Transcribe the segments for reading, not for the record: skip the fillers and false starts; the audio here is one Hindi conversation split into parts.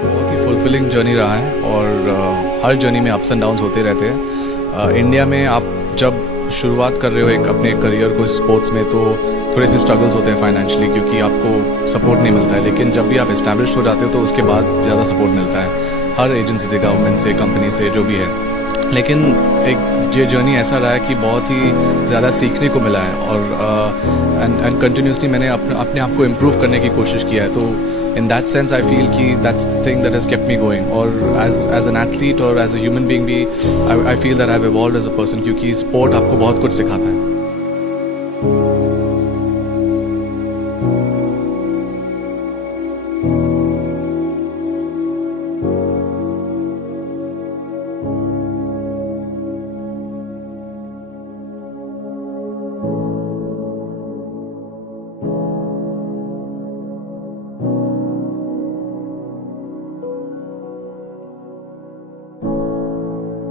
बहुत ही फुलफिलिंग जर्नी रहा है और हर जर्नी में अप्स एंड डाउन्स होते रहते हैं। इंडिया में आप जब शुरुआत कर रहे हो एक अपने करियर को स्पोर्ट्स में तो थोड़े से स्ट्रगल्स होते हैं फाइनेंशियली, क्योंकि आपको सपोर्ट नहीं मिलता है। लेकिन जब भी आप इस्टेब्लिश हो जाते हो तो उसके बाद ज़्यादा सपोर्ट मिलता है हर एजेंसी से, गवर्नमेंट से, कंपनी से, जो भी है। लेकिन एक ये जर्नी ऐसा रहा है कि बहुत ही ज़्यादा सीखने को मिला है और एंड कंटिन्यूसली मैंने अपने आप को इम्प्रूव करने की कोशिश किया है। तो in that sense I feel कि that's the thing that has kept me going. और एज एन एथलीट और एज अ ह्यूमन बीइंग भी I feel that I have evolved as a person, क्योंकि स्पोर्ट आपको बहुत कुछ सिखाता है।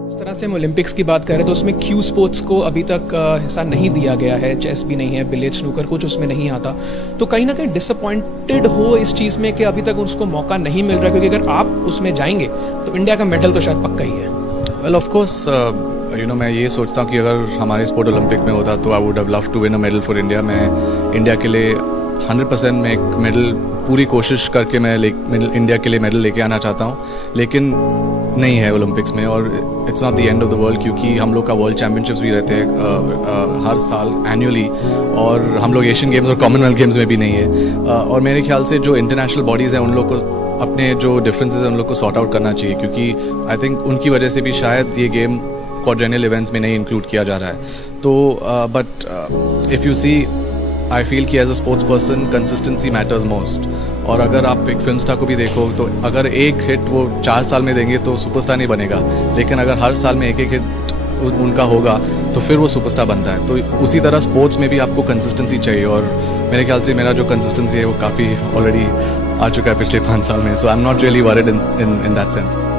इस तरह से हम ओलंपिक्स की बात करें तो उसमें क्यू स्पोर्ट्स को अभी तक हिस्सा नहीं दिया गया है। चेस भी नहीं है, बिलियर्ड, स्नूकर कुछ उसमें नहीं आता। तो कहीं ना कहीं डिसअपॉइंटेड हो इस चीज़ में कि अभी तक उसको मौका नहीं मिल रहा, क्योंकि अगर आप उसमें जाएंगे तो इंडिया का मेडल तो शायद पक्का ही है। वेल ऑफ कोर्स मैं ये सोचता हूँ कि अगर हमारे स्पोर्ट ओलंपिक में होता तो I would have love to win a medal for India. मैं इंडिया के लिए 100% में एक मेडल पूरी कोशिश करके मैं इंडिया के लिए मेडल लेके आना चाहता हूँ, लेकिन नहीं है ओलंपिक्स में। और it's not the end of the world, क्योंकि हम लोग का वर्ल्ड चैम्पियनशिप्स भी रहते हैं हर साल एनुअली, और हम लोग एशियन गेम्स और कॉमनवेल्थ गेम्स में भी नहीं है। और मेरे ख्याल से जो इंटरनेशनल बॉडीज़ हैं उन लोग को अपने जो डिफरेंसेस हैं उन लोग को सॉर्ट आउट करना चाहिए, क्योंकि आई थिंक उनकी वजह से भी शायद ये गेम क्वाड्रेनियल इवेंट्स में नहीं इंक्लूड किया जा रहा है। तो but if you see, I feel कि as a sports person consistency matters most. और अगर आप एक फिल्म स्टार को भी देखो तो अगर एक हिट वो 4 साल में देंगे तो सुपरस्टार नहीं बनेगा, लेकिन अगर हर साल में एक एक हिट उनका होगा तो फिर वो सुपरस्टार बनता है। तो उसी तरह स्पोर्ट्स में भी आपको कंसिस्टेंसी चाहिए, और मेरे ख्याल से मेरा जो कंसिस्टेंसी है वो काफ़ी ऑलरेडी आ चुका है पिछले 5 साल में। So I am not really worried in that sense.